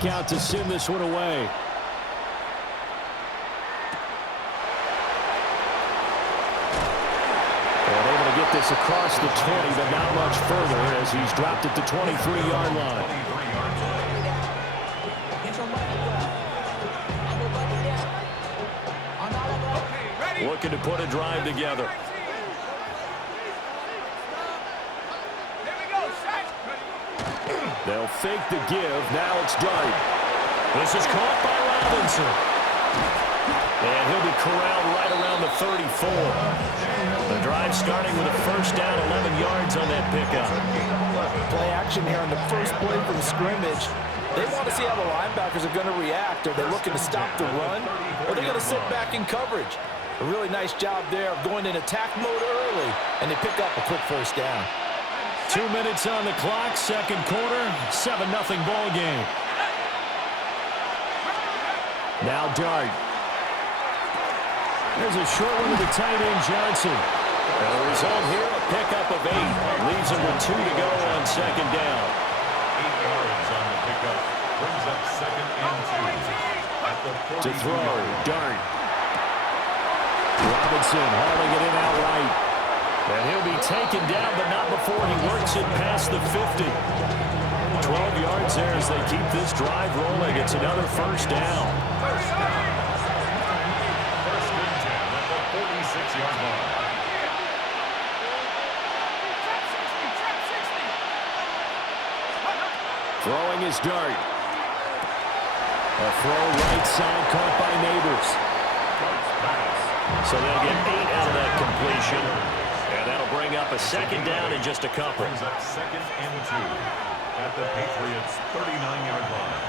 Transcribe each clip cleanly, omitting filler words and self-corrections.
back out to send this one away. And able to get this across the 20, but not much further as he's dropped at the 23-yard line. Looking to put a drive together. They'll fake the give. Now it's Dart. This is caught by Robinson. And he'll be corralled right around the 34. The drive starting with a first down, 11 yards on that pickup. Play action here on the first play from scrimmage. They want to see how the linebackers are going to react. Are they looking to stop the run? Or are they going to sit back in coverage? A really nice job there of going in attack mode early, and they pick up a quick first down. 2 minutes on the clock, second quarter, 7-0 ball game. Now Dart. There's a short one to the tight end, Johnson. And the result here, a pickup of 8. Leaves him with 2 to go on second down. 8 yards on the pickup. Brings up second and 2. To throw, Dart. Robinson hauling it in outright. And he'll be taken down, but not before he works it past the 50. 12 yards there as they keep this drive rolling. It's another first down. First and 10 at the 46-yard line. Throwing his Dart. A throw right side caught by Neighbors. So they'll get 8 out of that completion. And that'll bring up a second down in just a couple. Brings up second and 2 at the Patriots' 39-yard line.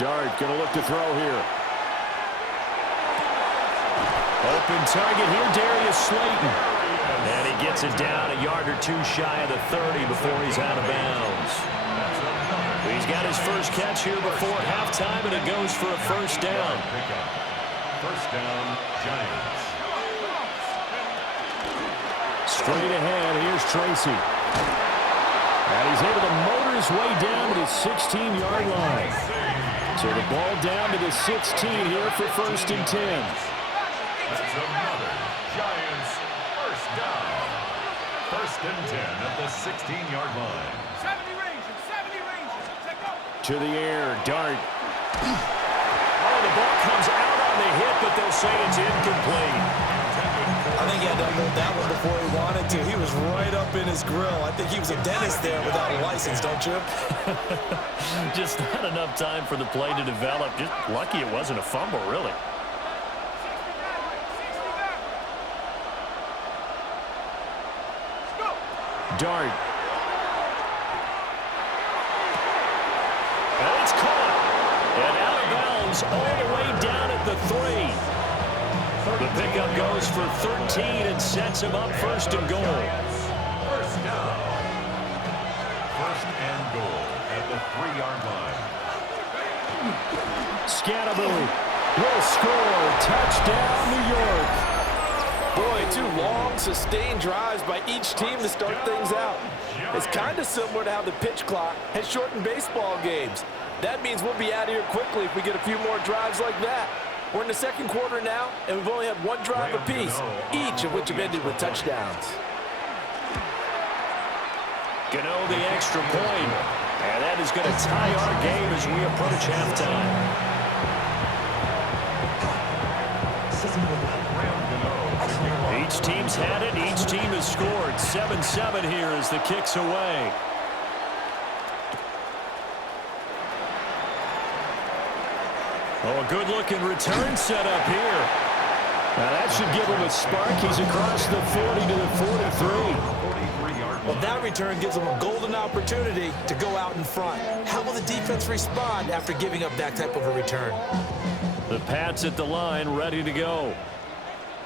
Dart going to look to throw here. Open target here, Darius Slayton. And he gets it down a yard or 2 shy of the 30 before he's out of bounds. He's got his first catch here before halftime, and it goes for a first down. First down, Giants. Straight ahead, here's Tracy. And he's able to motor his way down to the 16-yard line. So the ball down to the 16 here for first and 10. That's another Giants first down. First and 10 at the 16-yard line. 70 range. Take go. To the air, Dart. Oh, the ball comes out on the hit, but they'll say it's incomplete. I think he had to unload that one before he wanted to. He was right up in his grill. I think he was a dentist there without a license, don't you? Just not enough time for the play to develop. Just lucky it wasn't a fumble, really. Dart. And it's caught. And out of bounds all the way down at the 3. The pickup goes for 13 and sets him up first and goal. First down. First and goal at the 3-yard line. Scatterbury will score. Touchdown, New York. Boy, 2 long, sustained drives by each team to start things out. It's kind of similar to how the pitch clock has shortened baseball games. That means we'll be out of here quickly if we get a few more drives like that. We're in the second quarter now, and we've only had 1 drive apiece, each of which have ended with touchdowns. Gano the extra point, and that is going to tie our game as we approach halftime. Each team's had it. Each team has scored. 7-7 here as the kick's away. Oh, a good-looking return set up here. Now that should give him a spark. He's across the 40 to the 43. Well, that return gives them a golden opportunity to go out in front. How will the defense respond after giving up that type of a return? The Pats at the line, ready to go.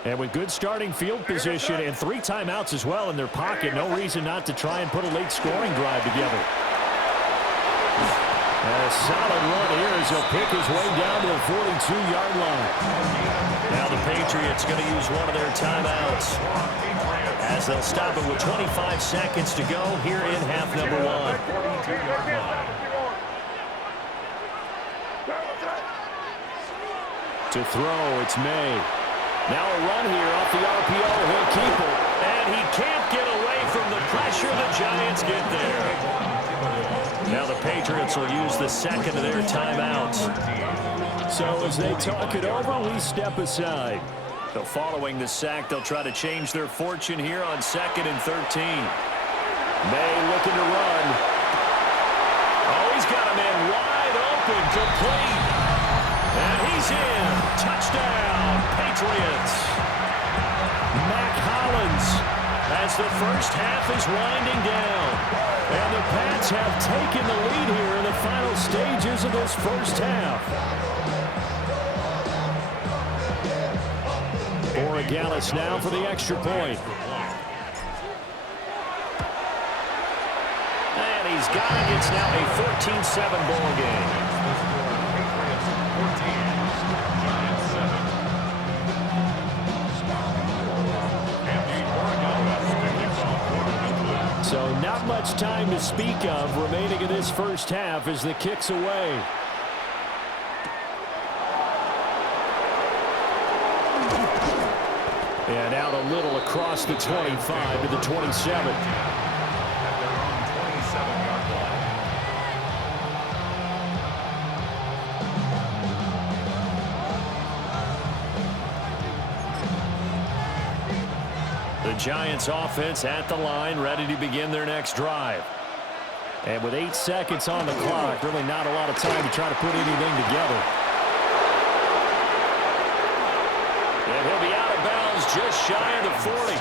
And with good starting field position and 3 timeouts as well in their pocket, no reason not to try and put a late scoring drive together. And a solid run here as he'll pick his way down to the 42-yard line. Now the Patriots going to use one of their timeouts as they'll stop it with 25 seconds to go here in half number 1. To throw, it's May. Now a run here off the RPO. He'll keep it. And he can't get away from the pressure. The Giants get there. Now the Patriots will use the second of their timeouts. So as they talk it over, we step aside. So following the sack, they'll try to change their fortune here on 2nd and 13. May looking to run. Oh, he's got a man wide open, complete. And he's in. Touchdown, Patriots. Mac Hollins as the first half is winding down. And the Pats have taken the lead here in the final stages of this first half. Borregales now for the extra point. And he's got it. It's now a 14-7 ball game. So not much time to speak of remaining in this first half as the kick's away. And out a little across the 25 to the 27. The Giants offense at the line, ready to begin their next drive. And with 8 seconds on the clock, really not a lot of time to try to put anything together. And he'll be out of bounds just shy of the 40.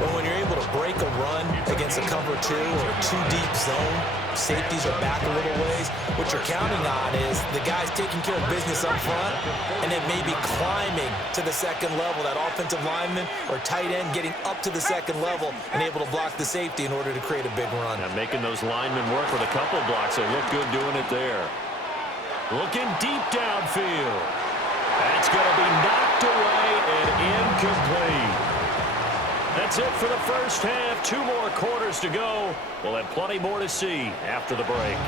Well, when you're able to break a run against a cover 2 or a 2-deep zone, safeties are back a little ways. What you're counting on is the guys taking care of business up front and then maybe climbing to the second level, that offensive lineman or tight end getting up to the second level and able to block the safety in order to create a big run. And making those linemen work with a couple blocks. They look good doing it there. Looking deep downfield. That's going to be knocked away and incomplete. That's it for the first half. 2 more quarters to go. We'll have plenty more to see after the break.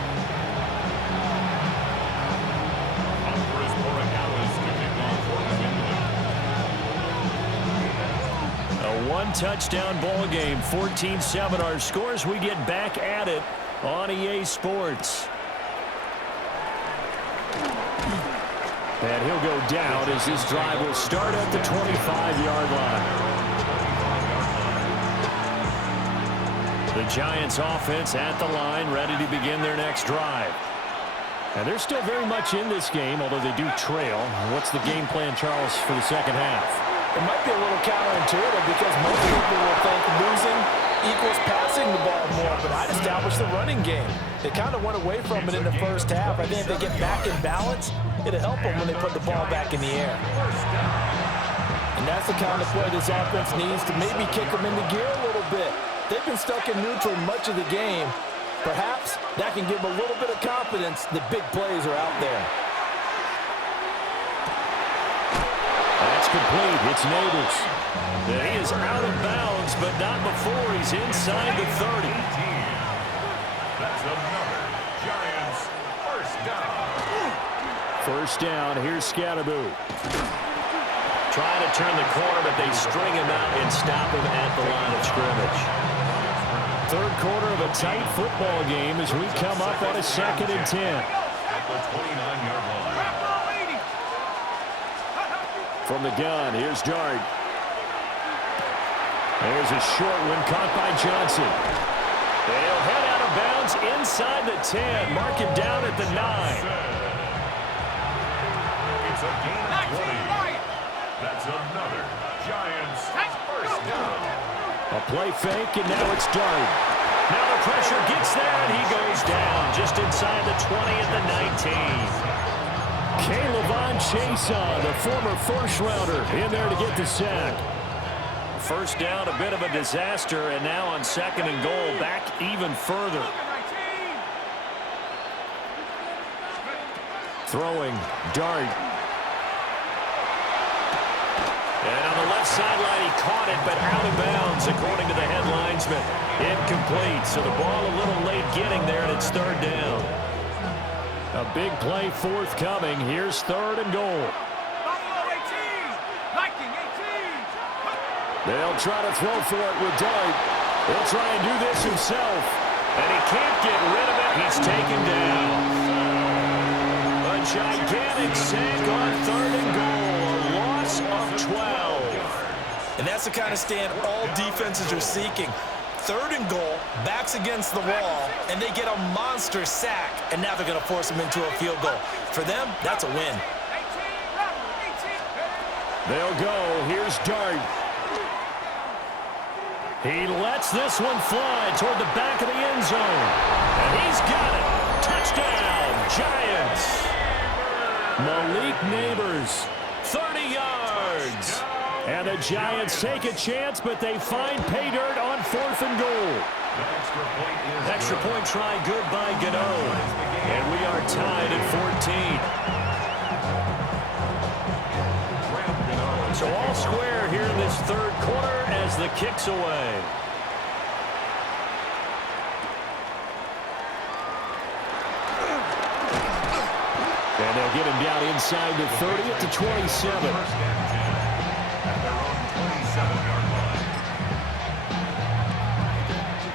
A 1-touchdown ball game. 14-7 our scores. We get back at it on EA Sports. And he'll go down as this drive will start at the 25-yard line. The Giants offense at the line, ready to begin their next drive. And they're still very much in this game, although they do trail. What's the game plan, Charles, for the second half? It might be a little counterintuitive because most people will think losing equals passing the ball more, but I'd establish the running game. They kind of went away from it in the first half. I think if they get back in balance, it'll help them when they put the ball back in the air. And that's the kind of play this offense needs to maybe kick them into gear a little bit. They've been stuck in neutral much of the game. Perhaps that can give them a little bit of confidence that big plays are out there. That's complete. It's Neighbors. And he is out of bounds, but not before he's inside the 30. That's another Giants first down. First down. Here's Scatterboo. Trying to turn the corner, but they string him out and stop him at the line of scrimmage. Third quarter of a tight football game as we come up on a 2nd and 10. At the 29-yard line. From the gun, here's Dart. There's a short one caught by Johnson. They'll head out of bounds inside the 10. Mark him down at the 9. It's a gain of 20. That's another Giants first down. A play fake, and now it's Dart. Now the pressure gets there, and he goes down just inside the 20 at the 19. K'Lavon Chaisson, the former first-rounder, in there to get the sack. First down, a bit of a disaster, and now on 2nd and goal, back even further. Throwing, Dart. And on the left sideline, he caught it, but out of bounds, according to the head linesman. Incomplete, so the ball a little late getting there, and it's 3rd down. A big play forthcoming. Here's 3rd and goal. They'll try to throw for it with Dart. He'll try and do this himself. And he can't get rid of it. He's taken down. A gigantic sack on 3rd and goal. A loss of 12. And that's the kind of stand all defenses are seeking. 3rd and goal, backs against the wall, and they get a monster sack, and now they're going to force them into a field goal. For them, that's a win. They'll go. Here's Dart. He lets this one fly toward the back of the end zone. And he's got it. Touchdown, Giants. Malik Neighbors, 30 yards. And the Giants take a chance, but they find pay dirt on 4th and goal. Extra point try good by Gano. And we are tied at 14. So all square here in this 3rd quarter as the kick's away. And they'll get him down inside the 30 at the 27.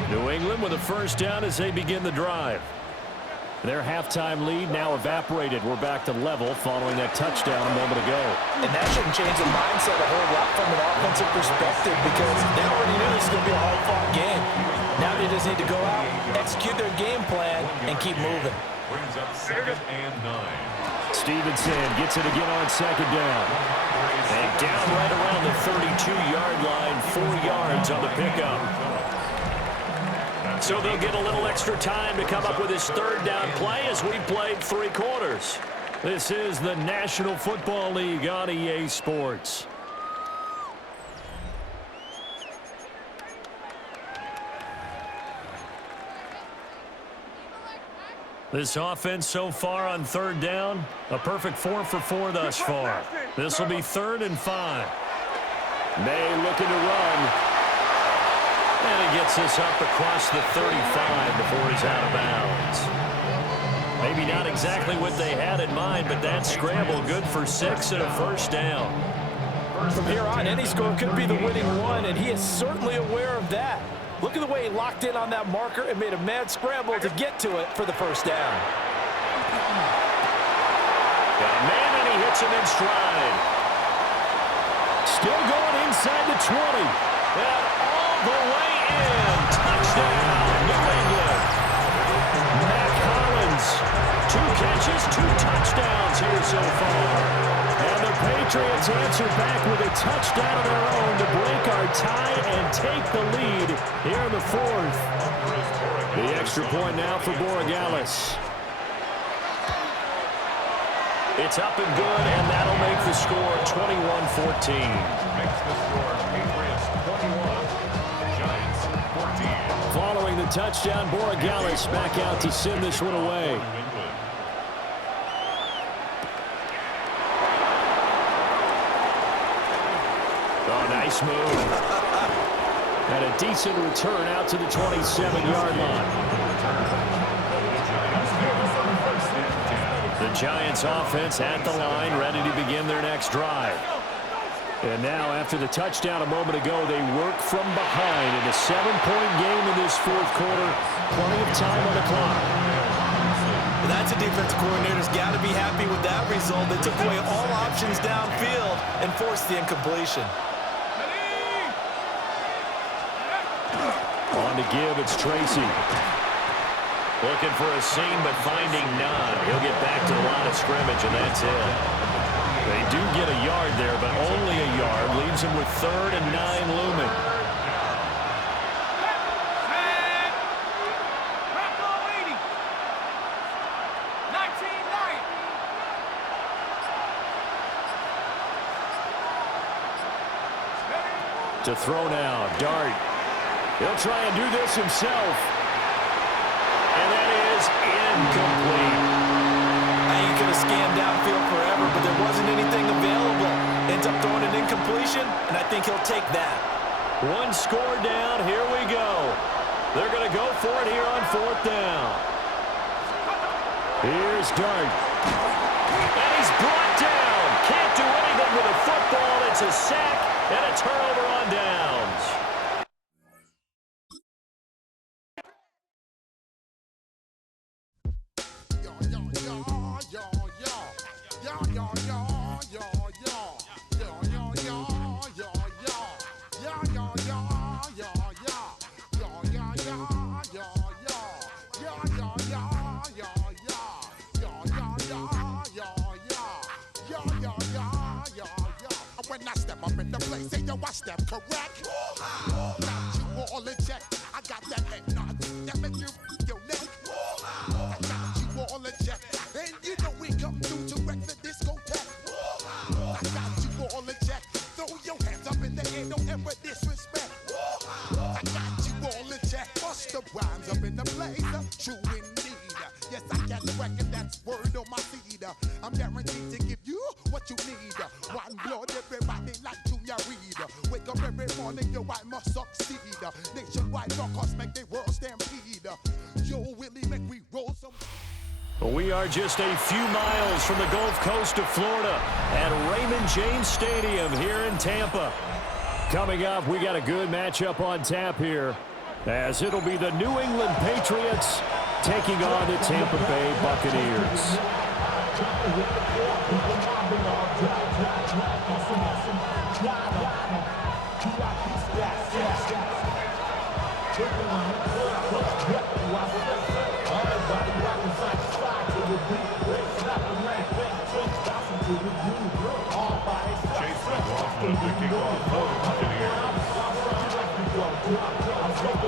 New England with a first down as they begin the drive. Their halftime lead now evaporated. We're back to level following that touchdown a moment ago. And that shouldn't change the mindset a whole lot from an offensive perspective because they already knew this was going to be a hard-fought game. Now they just need to go out, execute their game plan, and keep moving. Brings up 2nd and 9. Stevenson gets it again on 2nd down. And down right around the 32-yard line, 4 yards on the pickup. So they'll get a little extra time to come up with his 3rd down play as we've played 3 quarters. This is the National Football League on EA Sports. This offense so far on 3rd down, a perfect 4 for 4 thus far. This will be 3rd and 5. May looking to run. And he gets this up across the 35 before he's out of bounds. Maybe not exactly what they had in mind, but that scramble good for 6 and a first down. From here on, any score could be the winning one, and he is certainly aware of that. Look at the way he locked in on that marker and made a mad scramble to get to it for the first down. Got a man, and he hits him in stride. Still going inside the 20. And all the way in. Touchdown, New England. Mac Hollins, 2 catches, 2 touchdowns here so far. And the Patriots answer back with a touchdown of their own to break our tie and take the lead here in the 4th. The extra point now for Borregales. It's up and good, and that'll make the score 21-14. Makes the score Patriots 21, Giants 14. Following the touchdown, Borregales back out to send this one away. Oh, nice move. And a decent return out to the 27-yard line. The Giants offense at the line, ready to begin their next drive. And now, after the touchdown a moment ago, they work from behind in a 7-point game in this 4th quarter. Plenty of time on the clock. Well, that's a defensive coordinator's got to be happy with that result. They took away all options downfield and forced the incompletion. On to give, it's Tracy. Looking for a seam, but finding none. He'll get back to the line of scrimmage, and that's it. They do get a yard there, but only a yard. Leaves him with 3rd and 9 looming. To throw now, Dart. He'll try and do this himself. And that is incomplete. You could have scanned downfield forever, but there wasn't anything available. Ends up throwing an incompletion, and I think he'll take that. 1 score down. Here we go. They're going to go for it here on 4th down. Here's Dart. And he's brought down Can't do anything with a football. It's a sack and a turnover on downs. When I step up in the place, say yo, I step correct. Got you all in check. I got that head nod that make you your neck. I got you all in check, and you know we come through to wreck the discotheque. I got you all in check. Throw your hands up in the air, don't ever disrespect. I got you all in check. Bust the rhymes up in the place, true indeed. Yes, I got the record, that's word on my feed. I'm guaranteed to give you what you need. One blood, everybody like Junior Reed. Wake up every morning, yo, I must succeed. Nationwide rockers make the world stampede. Yo, Willie, make we roll some. We are just a few miles from the Gulf Coast of Florida at Raymond James Stadium here in Tampa. Coming up, we got a good matchup on tap here, as it'll be the New England Patriots taking on the Tampa Bay Buccaneers.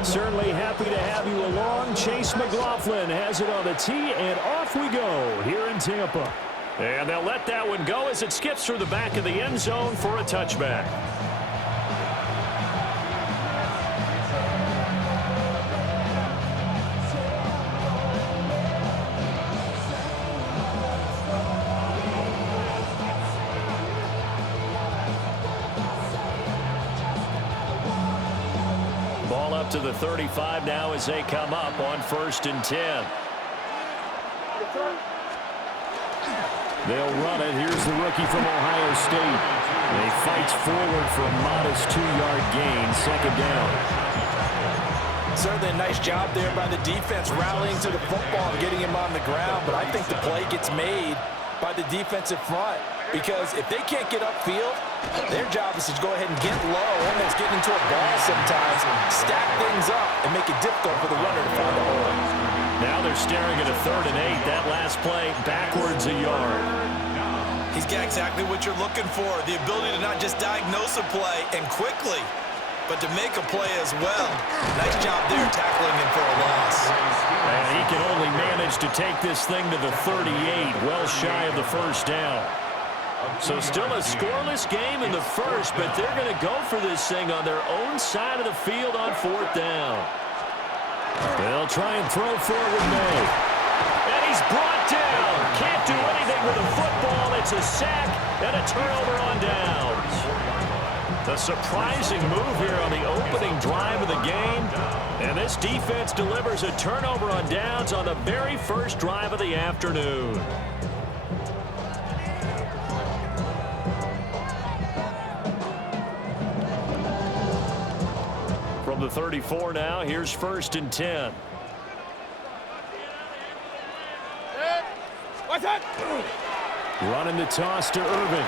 Certainly happy to have you along. Chase McLaughlin has it on the tee, and off we go here in Tampa. And they'll let that one go as it skips through the back of the end zone for a touchback. Ball up to the 35 now as they come up on 1st and 10. They'll run it. Here's the rookie from Ohio State. He fights forward for a modest 2-yard gain, 2nd down. Certainly a nice job there by the defense rallying to the football and getting him on the ground, but I think the play gets made by the defensive front, because if they can't get upfield, their job is to go ahead and get low, almost get into a ball sometimes, stack things up, and make it difficult for the runner to find a hole. Now they're staring at a 3rd and 8. That last play, backwards a yard. He's got exactly what you're looking for, the ability to not just diagnose a play and quickly, but to make a play as well. Nice job there tackling him for a loss. And he can only manage to take this thing to the 38, well shy of the 1st down. So still a scoreless game in the 1st, but they're going to go for this thing on their own side of the field on 4th down. They'll try and throw forward May. And he's brought down. Can't do anything with a football. It's a sack and a turnover on downs. A surprising move here on the opening drive of the game. And this defense delivers a turnover on downs on the very first drive of the afternoon. From the 34 now, here's 1st and 10. Running the toss to Irvin.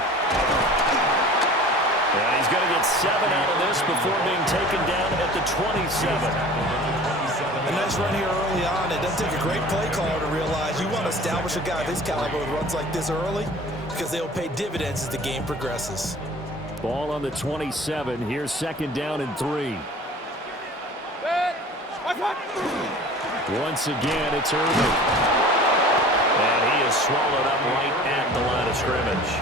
And he's going to get 7 out of this before being taken down at the 27. A nice run here early on. It doesn't take a great play caller to realize you want to establish a guy of his caliber with runs like this early, because they'll pay dividends as the game progresses. Ball on the 27. Here's 2nd down and 3. Once again, it's Irvin. And he is swallowed up right at the line of scrimmage.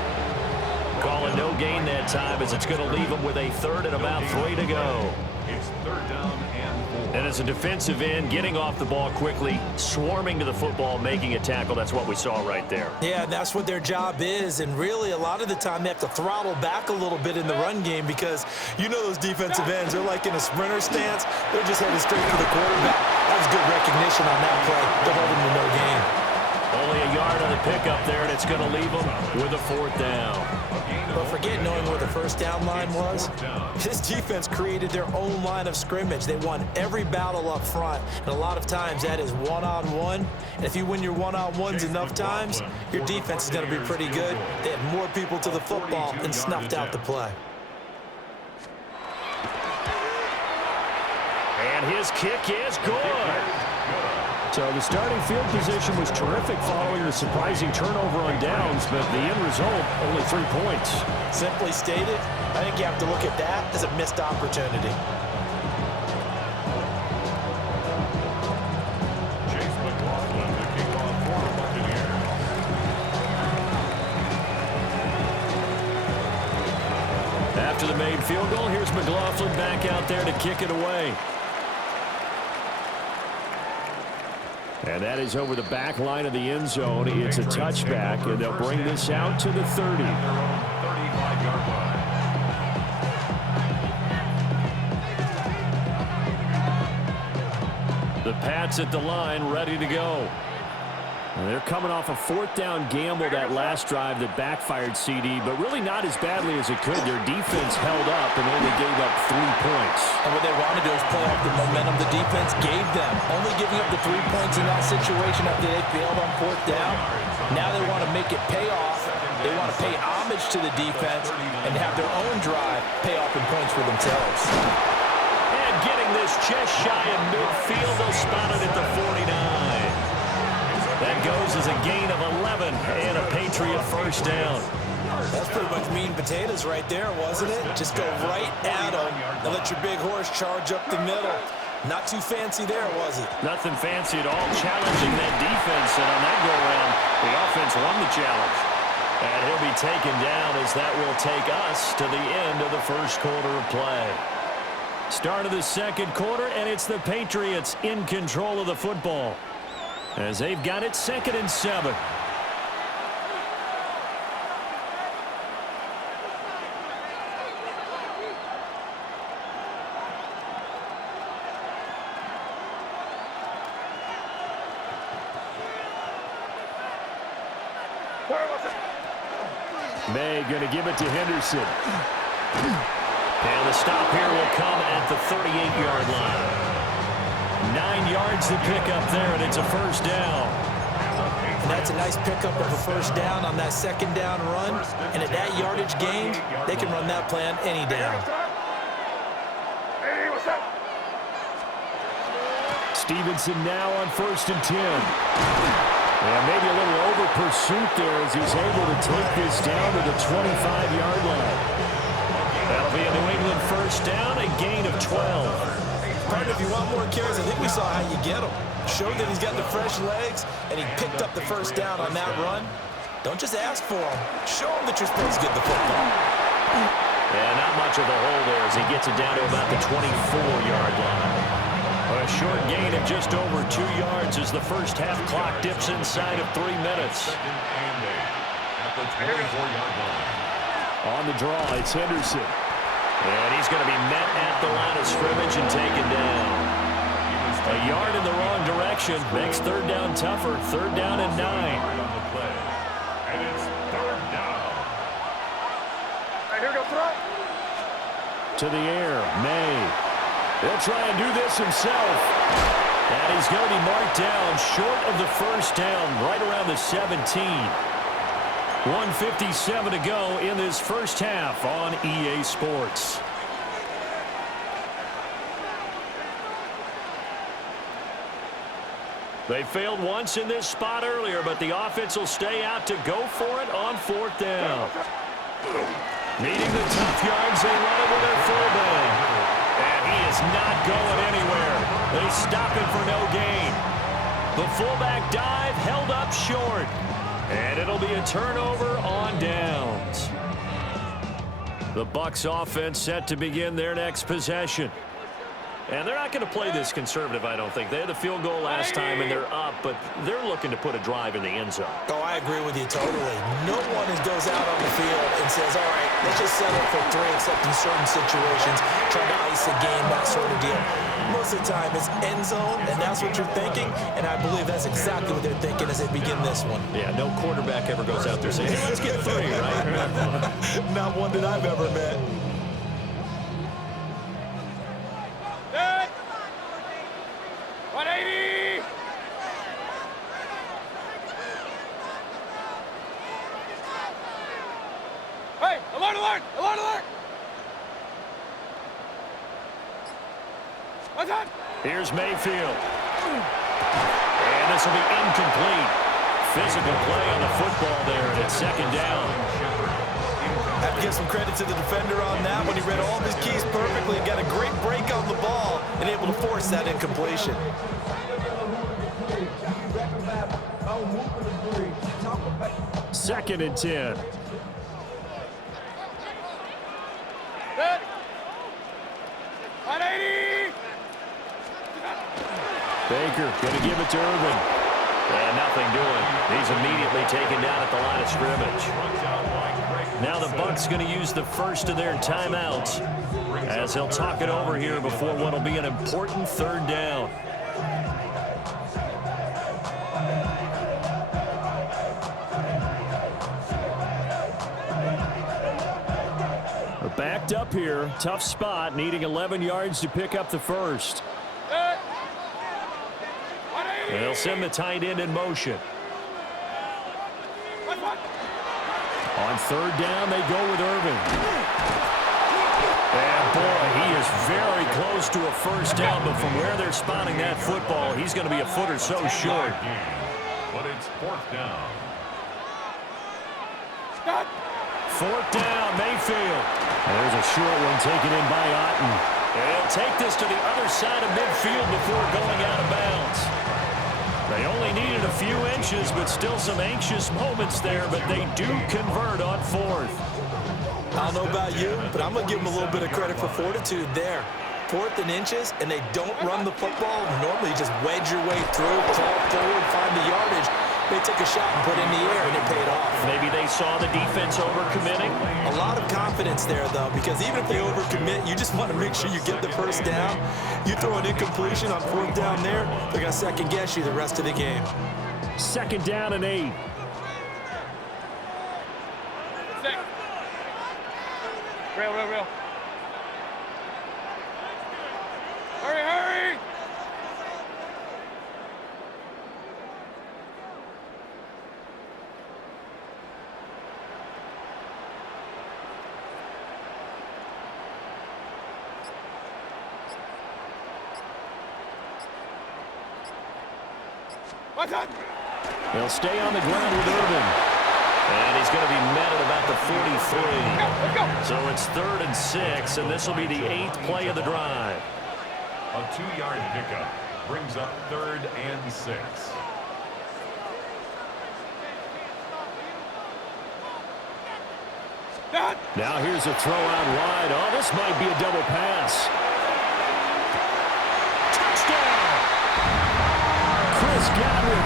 Calling no gain that time, as it's going to leave him with a 3rd and about 3 to go. It's 3rd down and 4. And as a defensive end, getting off the ball quickly, swarming to the football, making a tackle. That's what we saw right there. Yeah, that's what their job is. And really, a lot of the time, they have to throttle back a little bit in the run game, because you know those defensive ends, they're like in a sprinter stance. They're just headed straight for the quarterback. That was good recognition on that play to hold him to no gain. Only a yard on the pickup there, and it's going to leave them with a fourth down. But forget knowing where the first down line was. This defense created their own line of scrimmage. They won every battle up front, and a lot of times that is one-on-one. And if you win your one-on-ones enough times, your defense is going to be pretty good. They had more people to the football and snuffed out the play. And his kick is good. So the starting field position was terrific following the surprising turnover on downs, but the end result, only 3 points. Simply stated, I think you have to look at that as a missed opportunity. After the made field goal, here's McLaughlin back out there to kick it away. And that is over the back line of the end zone. It's a touchback, and they'll bring this out to the 30. The Pats at the line, ready to go. And they're coming off a fourth down gamble that last drive that backfired CD, but really not as badly as it could. Their defense held up and only gave up 3 points. And what they wanted to do is play off the momentum the defense gave them. Only giving up the 3 points in that situation after they failed on fourth down. Now they want to make it pay off. They want to pay homage to the defense and have their own drive pay off in points for themselves. And getting this just shy of midfield, they'll spot it at the 49. That goes as a gain of 11 and a Patriot first down. That's pretty much meat and potatoes right there, wasn't it? Just go right at them and let your big horse charge up the middle. Not too fancy there, was it? Nothing fancy at all, challenging that defense, and on that go-around, the offense won the challenge. And he'll be taken down as that will take us to the end of the first quarter of play. Start of the second quarter, and it's the Patriots in control of the football, as they've got it 2nd and 7. May going to give it to Henderson. And the stop here will come at the 38-yard line. 9 yards to pick up there, and it's a first down. And that's a nice pickup of a first down on that second down run. And at that yardage gain, they can run that play on any down. Stevenson now on 1st and 10. And maybe a little over pursuit there as he's able to take this down to the 25-yard line. That'll be a New England first down, a gain of 12. Partner, if you want more carries, I think we saw how you get them. Showed that he's got the fresh legs, and he picked up the first down on that run. Don't just ask for them. Show them that you're supposed to get the football. And not much of a hole there as he gets it down to about the 24-yard line. A short gain of just over 2 yards as the first half clock dips inside of 3 minutes. At the 24-yard line. On the draw, it's Henderson. And he's going to be met at the line of scrimmage and taken down. A yard in the wrong direction makes third down tougher. 3rd down and 9. And it's 3rd down. To the air, May. He'll try and do this himself. And he's going to be marked down short of the first down, right around the 17. 1:57 to go in this first half on EA Sports. They failed once in this spot earlier, but the offense will stay out to go for it on 4th down. Needing the tough yards, they run it with their fullback. And he is not going anywhere. They stop him for no gain. The fullback dive held up short. And it'll be a turnover on downs. The Bucs offense set to begin their next possession. And they're not going to play this conservative, I don't think. They had the field goal last time, and they're up, but they're looking to put a drive in the end zone. Oh, I agree with you totally. No one goes out on the field and says, all right, let's just settle for 3, except in certain situations, trying to ice a game, that sort of deal. Most of the time, it's end zone, and that's what you're thinking, and I believe that's exactly what they're thinking as they begin this one. Yeah, no quarterback ever goes out there saying, hey, let's get 3, right? Not one that I've ever met. Set. 180. Hey, alert, alert, alert, alert. What's that? Here's Mayfield. And this will be incomplete. Physical play on the football there, and it's second down. Have to give some credit to the defender on that when he read all of his keys perfectly and got a great break on the ball and able to force that incompletion. Second and 10. Set. 180. Baker going to give it to Irvin. And nothing doing. He's immediately taken down at the line of scrimmage. Now the Bucs going to use the first of their timeouts as they'll talk it over here before what will be an important third down. We're backed up here. Tough spot, needing 11 yards to pick up the first. Set. They'll send the tight end in motion. On third down, they go with Irvin. And boy, he is very close to a first down, but from where they're spotting that football, he's going to be a foot or so short. But it's 4th down. Fourth down, Mayfield. There's a short one taken in by Otten. They'll take this to the other side of midfield before going out of bounds. They only needed a few inches, but still some anxious moments there, but they do convert on 4th. I don't know about you, but I'm going to give them a little bit of credit for fortitude there. 4th and inches, and they don't run the football. Normally, you just wedge your way through, crawl forward, find the yardage. They took a shot and put it in the air, and it paid off. Maybe they saw the defense overcommitting. A lot of confidence there, though, because even if they overcommit, you just want to make sure you get the first down. You throw an incompletion on 4th down there, they're going to second-guess you the rest of the game. Second down and 8. Six. Real. Hurry. What's that? They'll stay on the ground with Irvin. And he's going to be met at about the 43. Let's go. So it's 3rd and 6, and this will be the 8th play of the drive. A 2-yard pickup brings up 3rd and 6. Now here's a throw out wide. Oh, this might be a double pass. Touchdown! Chris Godwin,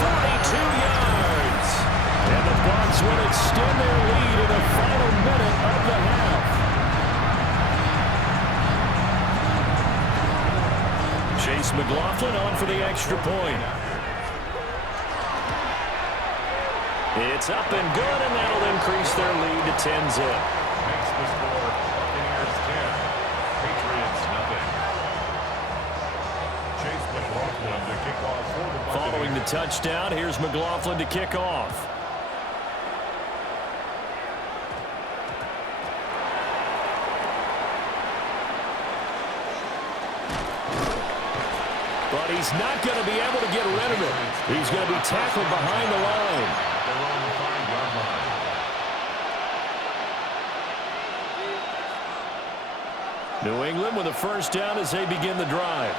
42 yards. And the Bucs will extend their lead in the final minute of the half. Chase McLaughlin on for the extra point. It's up and good, and that'll increase their lead to 10-zip. Makes the score Buccaneers 10, Patriots nothing. Chase McLaughlin to kick off for the Buccaneers. Following the touchdown, here's McLaughlin to kick off. But he's not going to be able to get rid of it. He's going to be tackled behind the line. They're on the 5-yard line. New England with a first down as they begin the drive.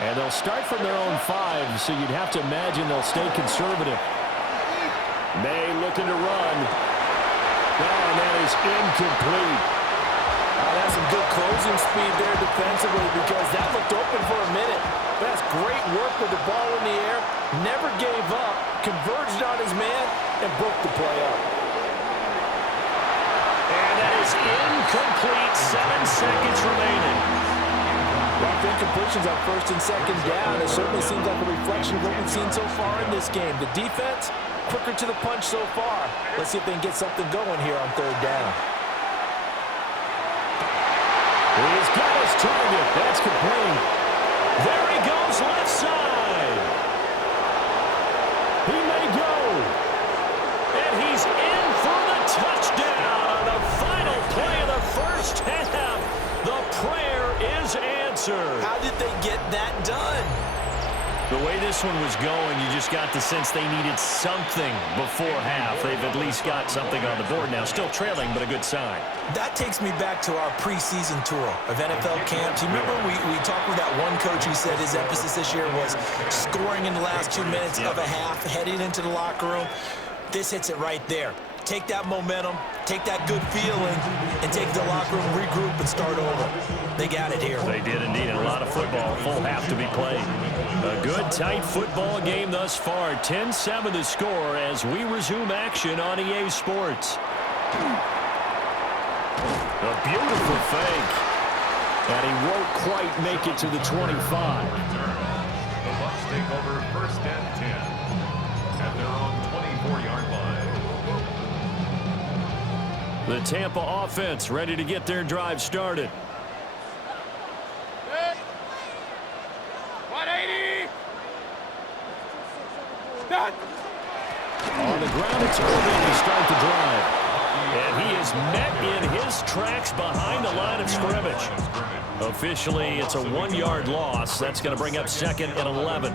And they'll start from their own 5, so you'd have to imagine they'll stay conservative. May looking to run. Oh, and that is incomplete. That's some good closing speed there defensively because that looked open for a minute. But that's great work with the ball in the air. Never gave up, converged on his man, and broke the play up. And that is incomplete. 7 seconds remaining. Rough incompletions on first and second down. It certainly seems like a reflection of what we've seen so far in this game. The defense, quicker to the punch so far. Let's see if they can get something going here on third down. He's got his target. That's complete. There he goes, left side. He may go. And he's in for the touchdown on the final play of the first half. The prayer is answered. How did they get that done? The way this one was going, you just got the sense they needed something before half. They've at least got something on the board now. Still trailing, but a good sign. That takes me back to our preseason tour of NFL camps. You remember we talked with that one coach who said his emphasis this year was scoring in the last 2 minutes of a half, heading into the locker room. This hits it right there. Take that momentum, take that good feeling, and take the locker room, regroup, and start over. They got it here. They did indeed. A lot of football, full half to be played. A good, tight football game thus far. 10-7 the score as we resume action on EA Sports. A beautiful fake. And he won't quite make it to the 25. The Bucs take over first and 10 at their own 24-yard line. The Tampa offense ready to get their drive started. Good. 180. Done. On the ground, it's Irving to start the drive. And he is met in his tracks behind the line of scrimmage. Officially, it's a 1-yard loss. That's going to bring up second and 11.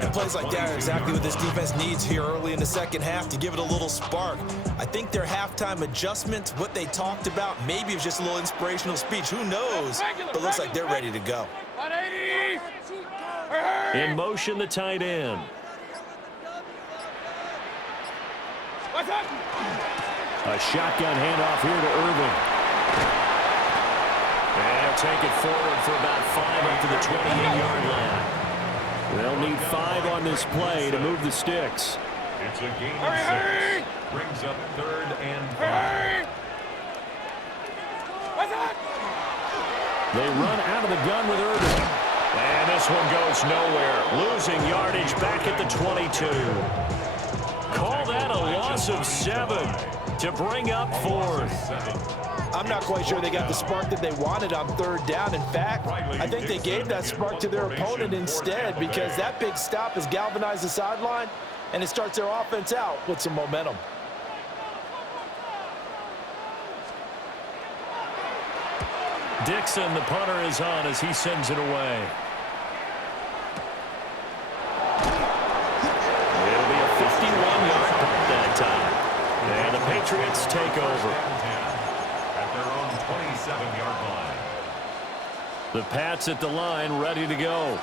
And plays like that are exactly what this defense needs here early in the second half to give it a little spark. I think their halftime adjustment, what they talked about, maybe it was just a little inspirational speech. Who knows? But it looks like they're ready to go. 180. In motion, the tight end. What's up? A shotgun handoff here to Irving. And he'll take it forward for about 5 up to the 28-yard line. They'll need 5 on this play to move the sticks. It's a gain of Hurry, 6. Brings up third and 5. Hurry. What's up? They run out of the gun with Irving. And this one goes nowhere. Losing yardage back at the 22. Call that a loss of 7 to bring up 4th. I'm not quite sure they got the spark that they wanted on third down. In fact, I think they gave that spark to their opponent instead because that big stop has galvanized the sideline, and it starts their offense out with some momentum. Dixon, the punter, is on as he sends it away. It'll be a 51-yard punt that time. And the Patriots take over. At their own 27-yard line. The Pats at the line ready to go.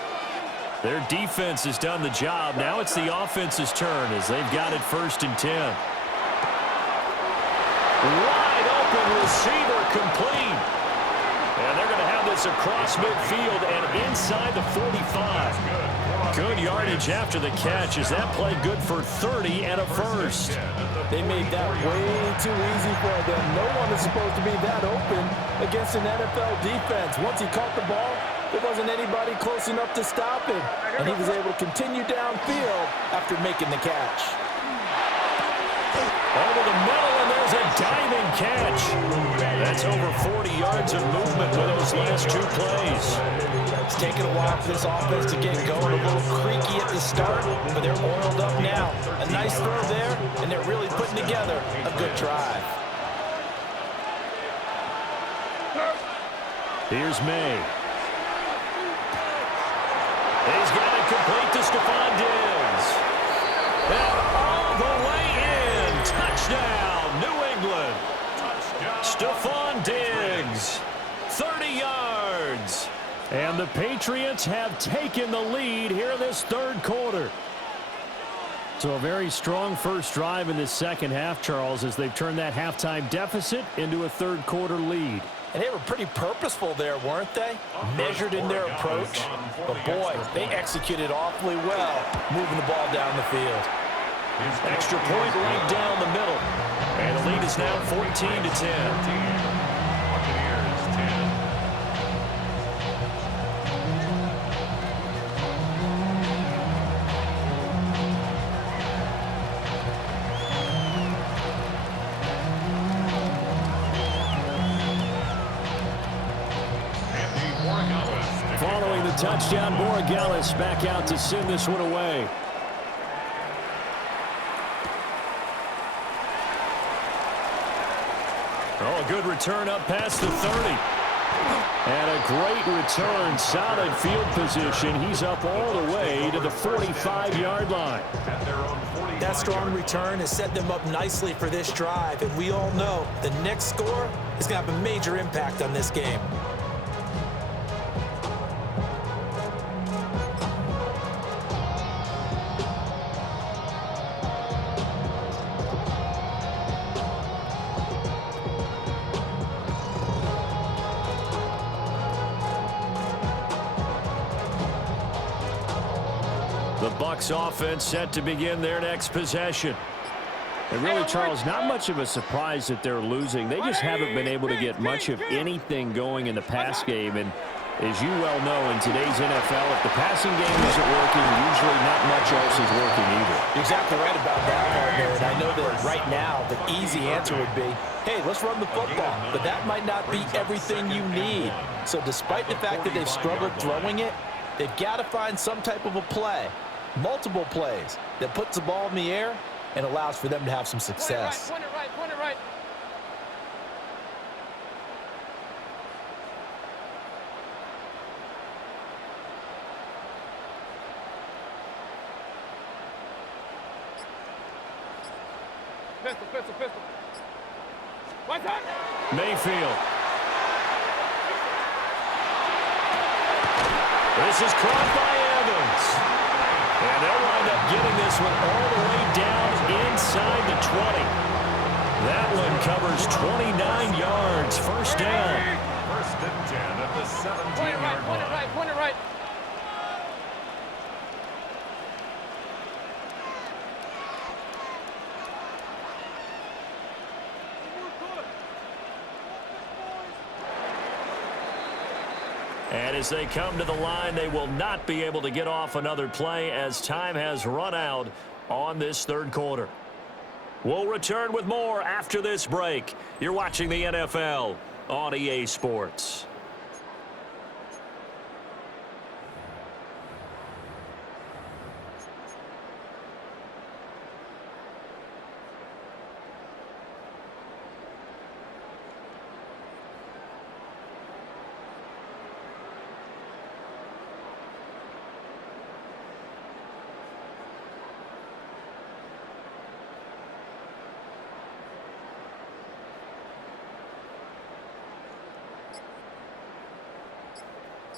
Their defense has done the job. Now it's the offense's turn as they've got it 1st and 10. Wide open receiver complete. And they're going to have this across midfield and inside the 45. Good yardage after the catch. Is that play good for 30 and a first? They made that way too easy for them. No one is supposed to be that open against an NFL defense. Once he caught the ball, there wasn't anybody close enough to stop him. And he was able to continue downfield after making the catch. Over the middle, and there's a diving catch. That's over 40 yards of movement with those last 2 plays. It's taken a while for this offense to get going. A little creaky at the start, but they're oiled up now. A nice throw there, and they're really putting together a good drive. Here's May. He's got it complete to Stephon Diggs. And all the way in. Touchdown, New England. Stephon Diggs, 30 yards. And the Patriots have taken the lead here in this 3rd quarter. So a very strong first drive in this second half, Charles, as they've turned that halftime deficit into a 3rd quarter lead. And they were pretty purposeful there, weren't they? Measured in their approach. But, boy, they executed awfully well, moving the ball down the field. Extra point right down the middle. And the lead is now 14-10. Following the touchdown, Borregales back out to send this one away. Oh, a good return up past the 30. And a great return, solid field position. He's up all the way to the 45-yard line. That strong return has set them up nicely for this drive, and we all know the next score is going to have a major impact on this game. The Bucs offense set to begin their next possession. And really, Charles, not much of a surprise that they're losing. They just haven't been able to get much of anything going in the pass game. And as you well know, in today's NFL, if the passing game isn't working, usually not much else is working either. You're exactly right about that, partner. And I know that right now the easy answer would be, hey, let's run the football. But that might not be everything you need. So despite the fact that they've struggled throwing it, they've got to find some type of a play, multiple plays, that puts the ball in the air and allows for them to have some success. Point it right, point it right. Pistol, pistol, pistol. One time. Mayfield. This is caught by Evans. And they'll wind up getting this one all the way down inside the 20. That one covers 29 yards. First down. First and 10 at the 17-yard Point it right, line. point it right, point it right. And as they come to the line, they will not be able to get off another play as time has run out on this third quarter. We'll return with more after this break. You're watching the NFL on EA Sports.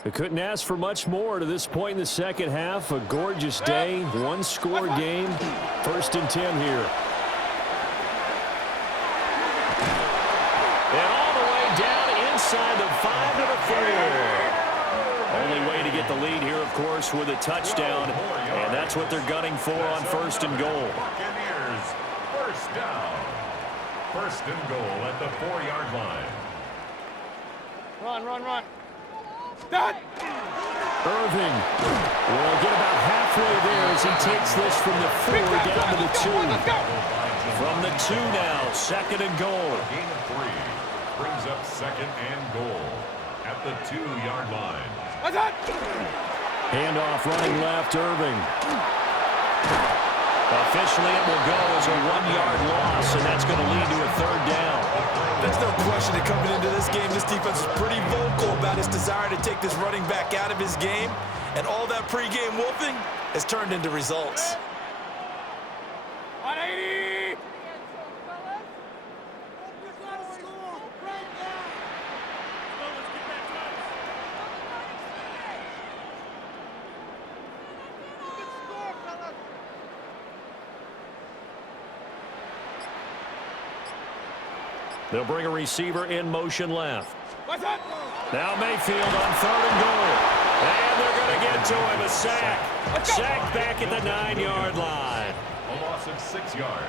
They couldn't ask for much more to this point in the second half. A gorgeous day, one-score game. First and 10 here. And all the way down inside the 5 to the 4. Only way to get the lead here, of course, with a touchdown. And that's what they're gunning for on first and goal. Buccaneers, first down. First and goal at the 4-yard line. Run, run, run. Done. Irving will get about halfway there as he takes this from the 4 down to the 2. From the 2 now, second and goal. Gain of 3 brings up second and goal at the 2-yard line. Handoff running left, Irving. Officially, it will go as a 1-yard loss, and that's going to lead to a third down. There's no question that coming into this game, this defense is pretty vocal about its desire to take this running back out of his game, and all that pregame wolfing has turned into results. 180. They'll bring a receiver in motion left. What's that? Now Mayfield on 3rd and goal. And they're going to get to him. A sack. Sack back at the 9-yard line. A loss of 6 yards.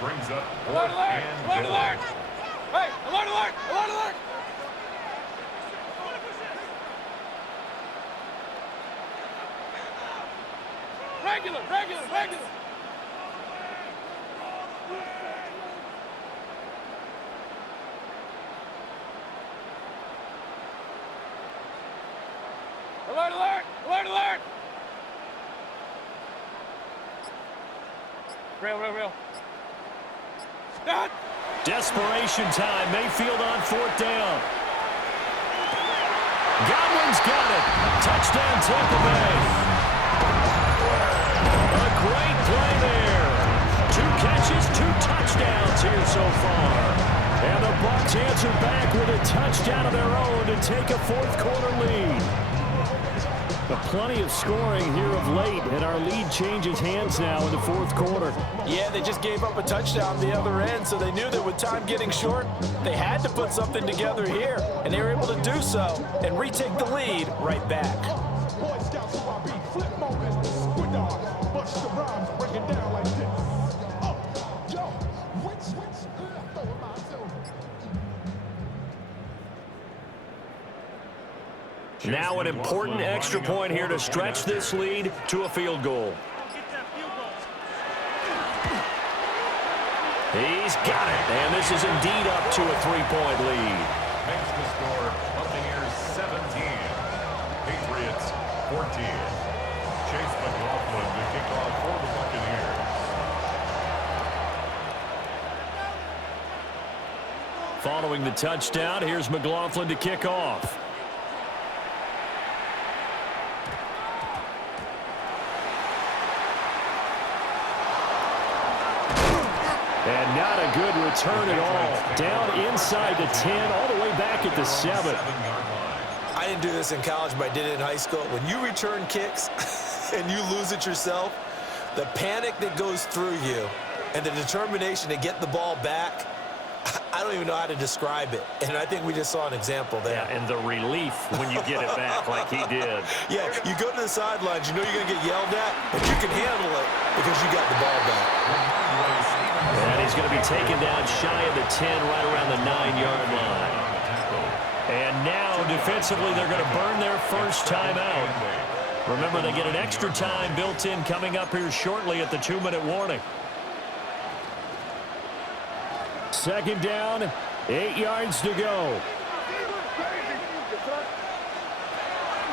Brings up Alert, 4th alert! and Alert, goal. alert! Hey, alert, alert! Alert, alert! Regular, regular, regular! Alert, alert! Alert, alert! Real. Dad! Desperation time. Mayfield on 4th down. Godwin's got it. Touchdown Tampa Bay. A great play there. 2 catches, 2 touchdowns here so far. And the Bucs answer back with a touchdown of their own to take a 4th quarter lead. But plenty of scoring here of late, and our lead changes hands now in the 4th quarter. Yeah, they just gave up a touchdown the other end, so they knew that with time getting short, they had to put something together here, and they were able to do so and retake the lead right back. Boy Scouts who I be flip moments. With dog, bunch of rhymes breaking down like this. Oh, yo, which, throw it myself. Now an important extra point here to stretch this lead to a field goal. He's got it, and this is indeed up to a 3-point lead. Makes the score Buccaneers 17. Patriots 14. Chase McLaughlin to kick off for the Buccaneers. Following the touchdown, here's McLaughlin to kick off. And not a good return at all. Down inside the 10, all the way back at the 7. I didn't do this in college, but I did it in high school. When you return kicks and you lose it yourself, the panic that goes through you and the determination to get the ball back, I don't even know how to describe it. And I think we just saw an example there. Yeah, and the relief when you get it back like he did. Yeah, you go to the sidelines, you know you're going to get yelled at, but you can handle it because you got the ball back. And he's going to be taken down shy of the 10, right around the 9-yard line. And now, defensively, they're going to burn their first timeout. Remember, they get an extra time built in coming up here shortly at the 2-minute warning. 2nd down, 8 yards to go.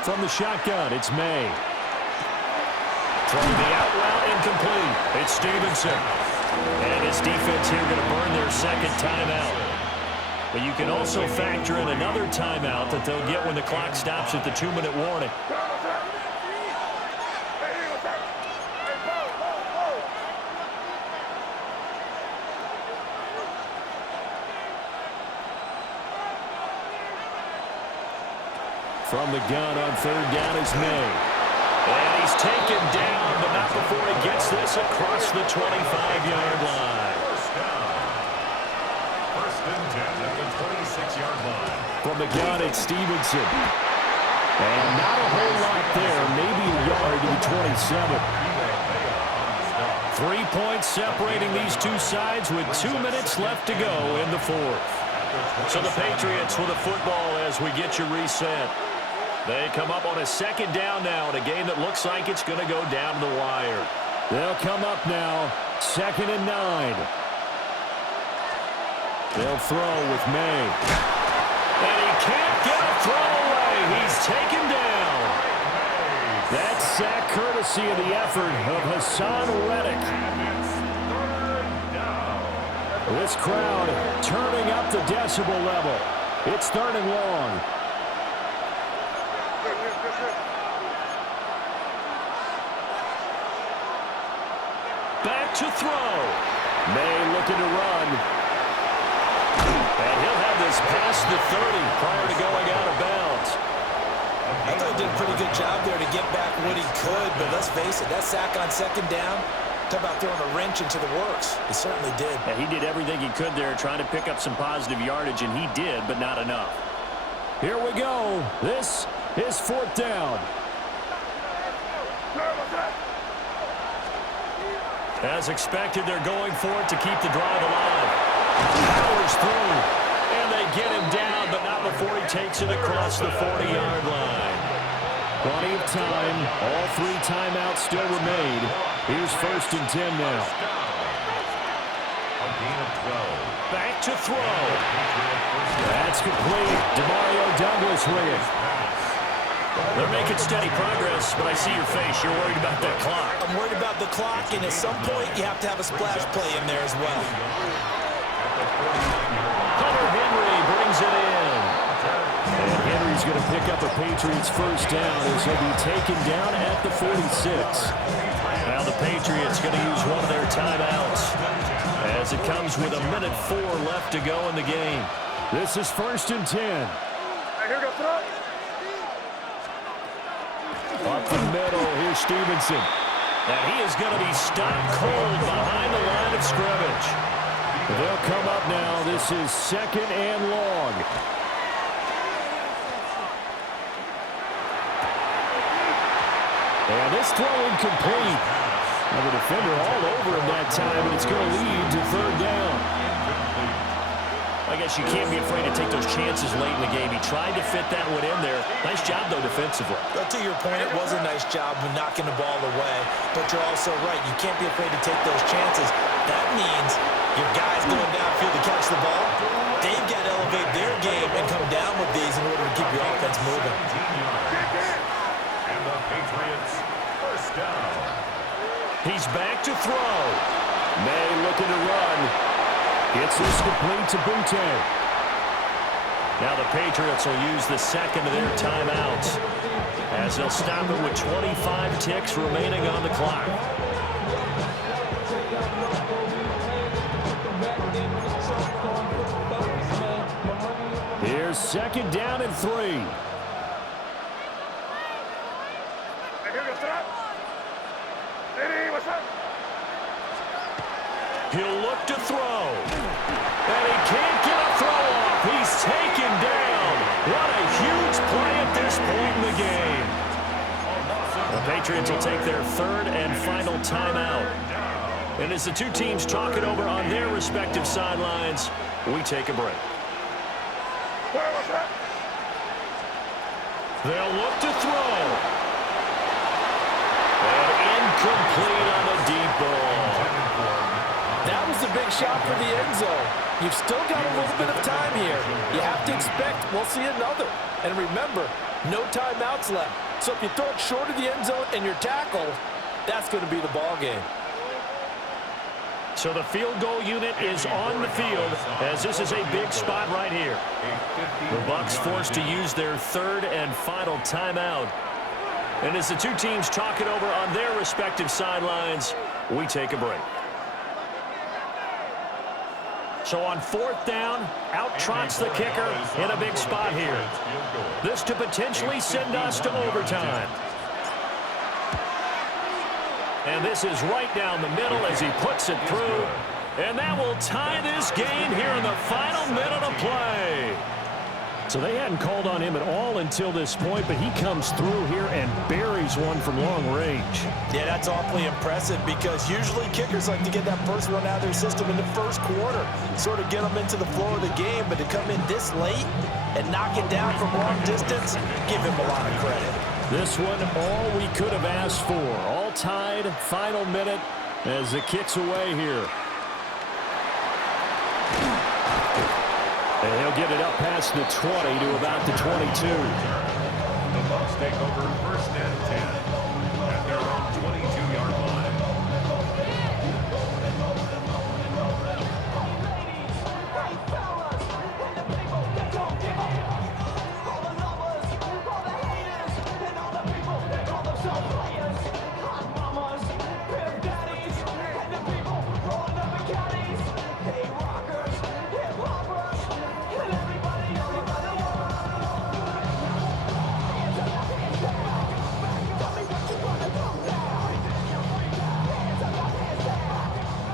From the shotgun, it's May. Throwing the out route incomplete. It's Stevenson. And his defense here going to burn their 2nd timeout. But you can also factor in another timeout that they'll get when the clock stops at the 2-minute warning. From the gun on 3rd down is May. And he's taken down, but not before he gets this across the 25-yard line. First down. 1st and 10 at the 26-yard line. From the gun, it's Stevenson. And not a whole lot there, maybe a yard to the 27. 3 points separating these two sides with 2 minutes left to go in the 4th. So the Patriots with a football as we get you reset. They come up on a 2nd down now in a game that looks like it's going to go down to the wire. They'll come up now, 2nd and 9. They'll throw with May. And he can't get a throw away. He's taken down. That sack courtesy of the effort of Hassan Reddick. This crowd turning up the decibel level. It's 3rd and long. Back to throw. May looking to run. And he'll have this past the 30 prior to going out of bounds. I thought he did a pretty good job there to get back what he could, but let's face it, that sack on 2nd down, talk about throwing a wrench into the works. He certainly did. Yeah, he did everything he could there trying to pick up some positive yardage, and he did, but not enough. Here we go. This is fourth down. As expected, they're going for it to keep the drive alive. Powers through, and they get him down, but not before he takes it across the 40-yard line. Plenty of time. All 3 timeouts still remain. Here's 1st and 10 now. Back to throw. That's complete. Demario Douglas with it. They're making steady progress, but I see your face. You're worried about that clock. I'm worried about the clock, and at some point, you have to have a splash play in there as well. Hunter Henry brings it in. And Henry's going to pick up a Patriots first down as he'll be taken down at the 46. Now the Patriots going to use one of their timeouts as it comes with 1:04 left to go in the game. This is 1st and 10. Here goes throw. Up the middle, here's Stevenson. And he is going to be stopped cold behind the line of scrimmage. They'll come up now. This is 2nd and long. And this throw incomplete. Now the defender all over him that time, and it's going to lead to 3rd down. I guess you can't be afraid to take those chances late in the game. He tried to fit that one in there. Nice job, though, defensively. To your point, it was a nice job of knocking the ball away, but you're also right. You can't be afraid to take those chances. That means your guys going downfield to catch the ball, they've got to elevate their game and come down with these in order to keep your offense moving. And the Patriots first down. He's back to throw. May looking to run. Gets this complete to Butte. Now the Patriots will use the 2nd of their timeouts as they'll stop it with 25 ticks remaining on the clock. Here's 2nd down and 3. Here goes throw. City, what's up? He'll look to throw. And he can't get a throw off. He's taken down. What a huge play at this point in the game. The Patriots will take their 3rd and final timeout. And as the 2 teams talk it over on their respective sidelines, we take a break. They'll look to throw. And incomplete on the deep ball. That was a big shot for the end zone. You've still got a little bit of time here. You have to expect we'll see another. And remember, no timeouts left. So if you throw it short of the end zone and you're tackled, that's going to be the ball game. So the field goal unit is on the field as this is a big spot right here. The Bucs forced to use their 3rd and final timeout. And as the 2 teams talk it over on their respective sidelines, we take a break. So on 4th down, out trots the kicker in a big spot here. This to potentially send us to overtime. And this is right down the middle as he puts it through. And that will tie this game here in the final minute of play. So they hadn't called on him at all until this point, but he comes through here and buries one from long range. Yeah, that's awfully impressive because usually kickers like to get that first one out of their system in the first quarter, sort of get them into the flow of the game, but to come in this late and knock it down from long distance, give him a lot of credit. This one, all we could have asked for. All tied, final minute as the kick's away here. And he'll get it up past the 20 to about the 22. The Bucs take over 1st and 10 at their own 22-yard line.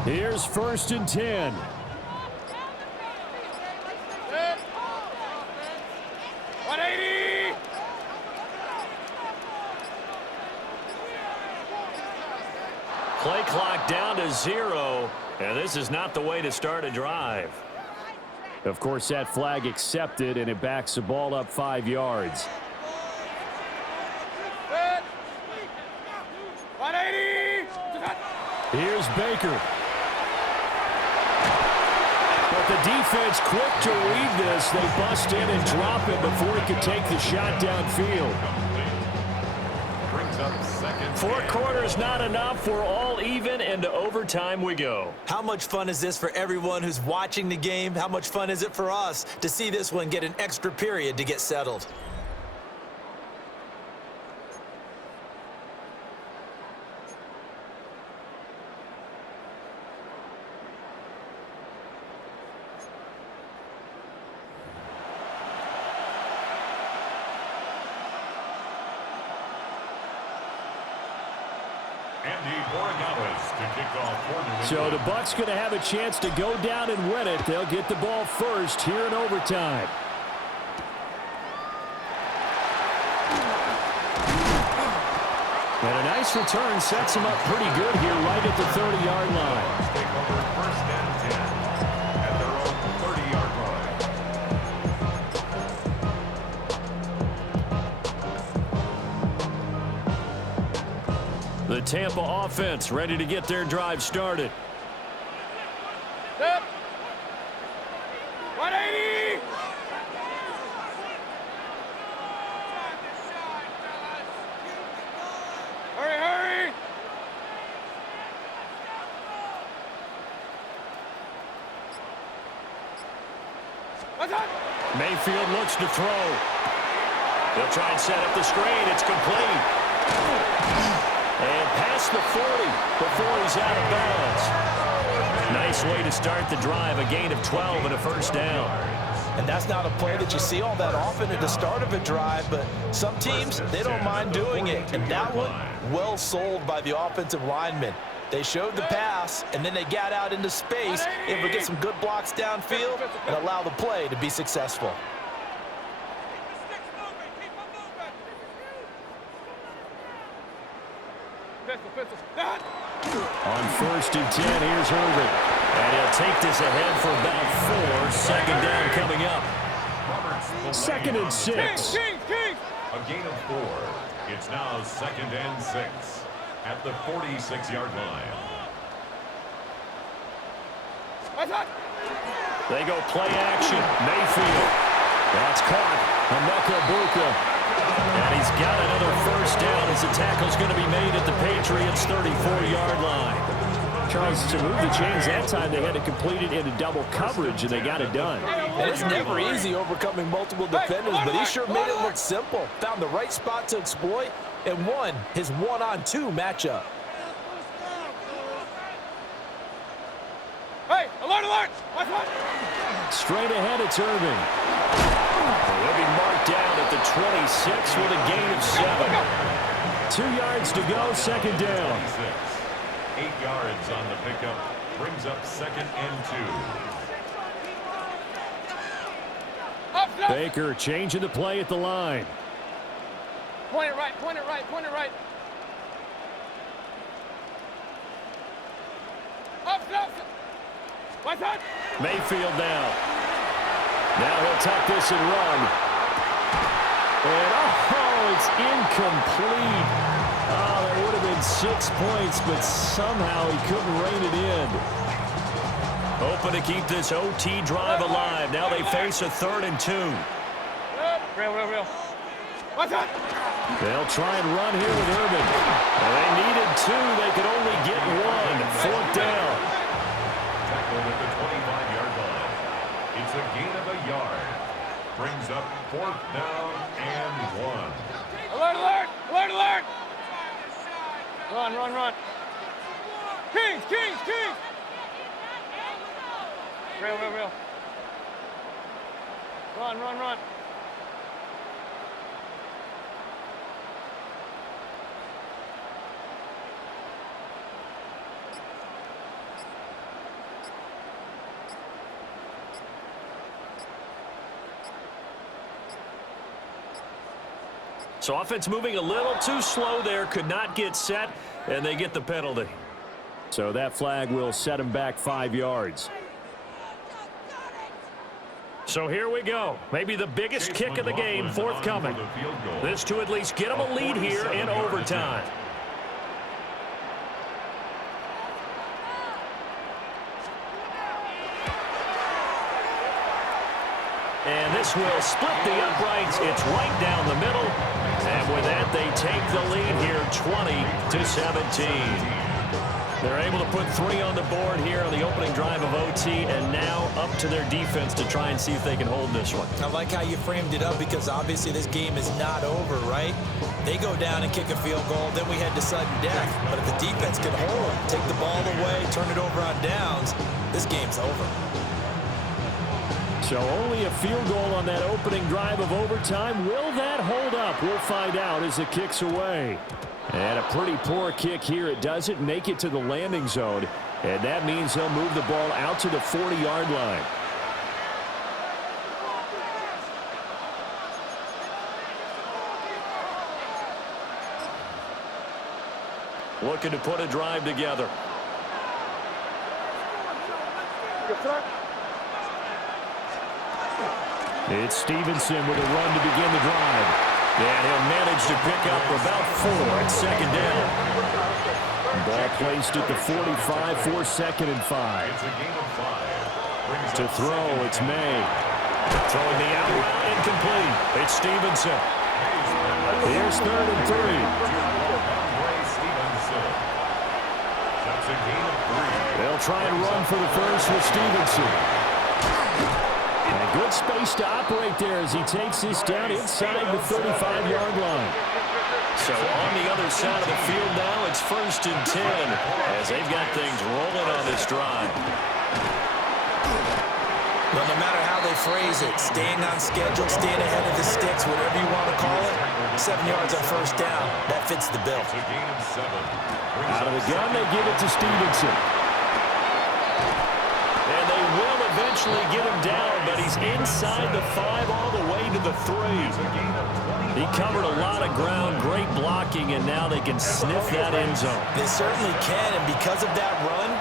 Here's 1st and 10. What Play clock down to 0, and this is not the way to start a drive. Of course, that flag accepted, and it backs the ball up 5 yards. 180. Here's Baker. But the defense quick to read this. They bust in and drop him before he could take the shot downfield. Brings up second. 4 quarters not enough. We're all even, and to overtime we go. How much fun is this for everyone who's watching the game? How much fun is it for us to see this one get an extra period to get settled? So the Bucs going to have a chance to go down and win it. They'll get the ball first here in overtime. And a nice return sets him up pretty good here right at the 30-yard line. Take over first and 10 at their own 30-yard line. The Tampa offense ready to get their drive started. 180. Hurry, hurry. What's up? Mayfield looks to throw. They'll try and set up the screen. It's complete. And past the 40 before he's out of bounds. Nice way to start the drive. A gain of 12 and a first down. And that's not a play that you see all that often at the start of a drive, but some teams, they don't mind doing it. And that one, well sold by the offensive lineman. They showed the pass, and then they got out into space, able to get some good blocks downfield and allow the play to be successful. On first and 10, here's Irvin. And he'll take this ahead for about 4. Second down coming up. Second and 6. A gain of 4. It's now second and 6 at the 46-yard line. They go play action. Mayfield. That's caught. Emeka Buka. And he's got another first down as the tackle's going to be made at the Patriots' 34-yard line. Charles, to move the chains that time, they had to complete it into double coverage, and they got it done. And it's never easy overcoming multiple defenders, but he sure made it look simple. Found the right spot to exploit and won his one-on-2 matchup. Hey, alert, alert! Watch, watch! Straight ahead, it's Irving. They'll be marked down at the 26 with a gain of 7. 2 yards to go, second down. 8 yards on the pickup. Brings up second and 2. Baker changing the play at the line. Point it right, point it right, point it right. Up, up. What's that? Mayfield now. Now he'll tuck this and run. And, it's incomplete. Oh, there would have been 6 points, but somehow he couldn't rein it in. Hoping to keep this OT drive alive. Now they face a 3rd and 2. Real. What's that? They'll try and run here with Irvin. Well, they needed 2. They could only get 1. 4th down. Tackle at the 25-yard line. It's a gain of a yard. Brings up 4th down and 1. Alert, alert! Alert, alert! Run. Kings! Real. Run. So offense moving a little too slow there, could not get set, and they get the penalty. So that flag will set him back 5 yards. So here we go. Maybe the biggest kick of the game forthcoming. This to at least get him a lead here in overtime. And this will split the uprights. It's right down the middle. And with that, they take the lead here 20-17. They're able to put 3 on the board here on the opening drive of OT, and now up to their defense to try and see if they can hold this one. I like how you framed it up because obviously this game is not over, right? They go down and kick a field goal, then we head to sudden death. But if the defense can hold, take the ball away, turn it over on downs, this game's over. So only a field goal on that opening drive of overtime. Will that hold up? We'll find out as it kicks away. And a pretty poor kick here. It doesn't make it to the landing zone. And that means they'll move the ball out to the 40-yard line. Looking to put a drive together. It's Stevenson with a run to begin the drive. And he'll manage to pick up about 4 at second down. Ball placed at the 45 for 2nd and 5. To throw, it's May. Throwing the out route incomplete. It's Stevenson. Here's 3rd and 3. They'll try and run for the first with Stevenson. And good space to operate there as he takes this down inside the 35-yard line. So on the other side of the field now, it's 1st and 10 as they've got things rolling on this drive. Well, no matter how they phrase it, staying on schedule, staying ahead of the sticks, whatever you want to call it, 7 yards on 1st down, that fits the bill. Out of the gun, they give it to Stevenson. And they will eventually get him down, but he's inside the 5 all the way to the 3. He covered a lot of ground, great blocking, and now they can sniff that end zone. They certainly can, and because of that run,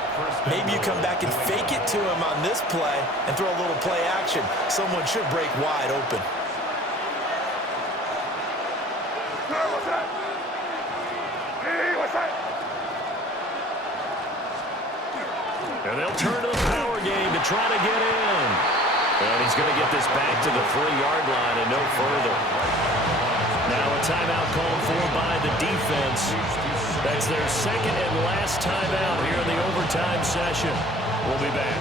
maybe you come back and fake it to him on this play and throw a little play action. Someone should break wide open. And they'll turn to the power game to try to get in. And he's going to get this back to the 3-yard line and no further. Now a timeout called for by the defense. That's their 2nd and last timeout here in the overtime session. We'll be back.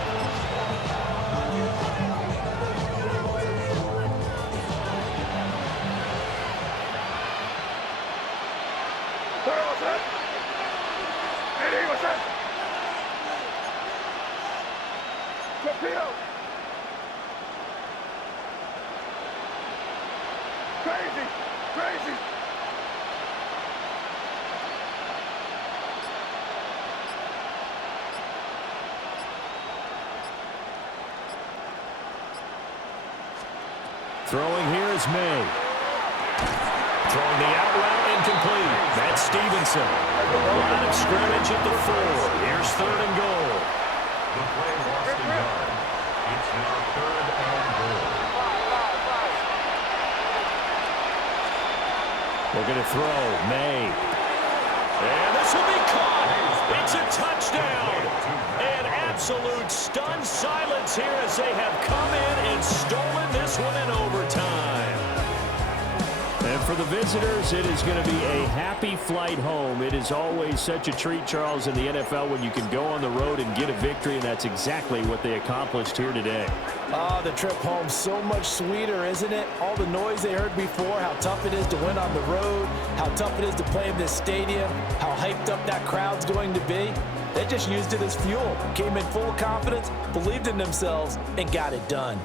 Throwing here is May. Throwing the out route incomplete. That's Stevenson. Line of scrimmage at the 4. Here's 3rd and goal. The play lost a yard. It's now 3rd and goal. Looking to throw. May. And this will be caught. It's a touchdown. An absolute stunned silence here as they have come in and stolen this one in overtime. And for the visitors, it is going to be a happy flight home. It is always such a treat, Charles, in the NFL when you can go on the road and get a victory, and that's exactly what they accomplished here today. The trip home so much sweeter, isn't it? All the noise they heard before, how tough it is to win on the road, how tough it is to play in this stadium, how hyped up that crowd's going to be. They just used it as fuel, came in full of confidence, believed in themselves, and got it done.